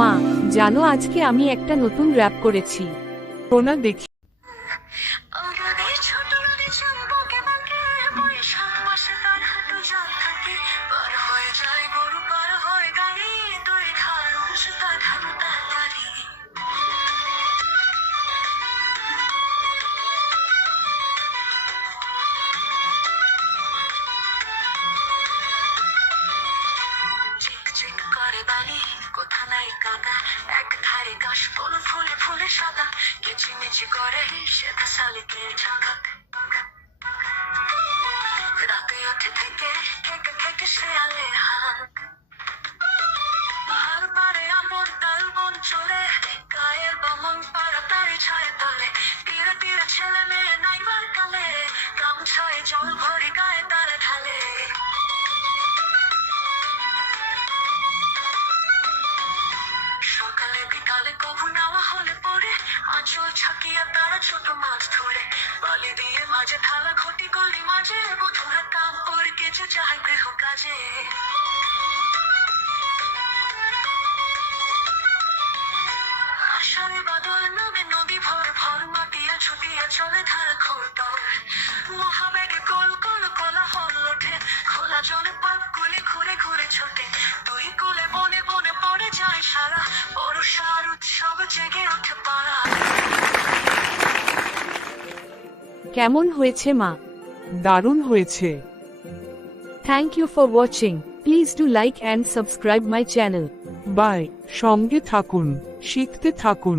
মা, জানো আজকে আমি একটা নতুন র‍্যাপ করেছি। শোনা দেখি। কোথা নাই কাকা এক ধারে গাছ ফুল ফুলে ফুলে সাদা কিচিমিচি করে সেটা শালিকে ঝাঁকাক রাতে উঠে থেকে খেকে খেকে শেয়ালে হাঁক আর পারে আমন তাল বন চলে গায়ের বামন পাড়া তারি ছায় তলে তীরে তীরে ছেলে মেয়ে নাইবার কালে গামছায় জল ভরি গায়ে তারে ঢালে সকালে বিকালে কবু নাওয়া হলে পরে আঁচল ছাকিয়া তারা ছোট মাছ ধরে বালি দিয়ে মাঝে থালা ঘটি গলি মাঝে বধুরা কাম করে কেচে যায় গৃহ কাজে আষাঢ়ে বাদল নামে নদী ভর ভর মাটিয়া ছুটিয়া চলে ধারা খোরতল মহাবেগে গোল গোল কোলাহল ওঠে খোলা জলে পাপ গুলি ঘুরে ঘুরে ছোটে দুই কুলে বনে বনে পড়ে যায় সারা বর্ষার উৎসব জেগে ওঠে পাড়া। কেমন হয়েছে মা? দারুণ হয়েছে। Thank you for watching. Please do like and subscribe my channel. Bye, সঙ্গে থাকুন, শিখতে থাকুন।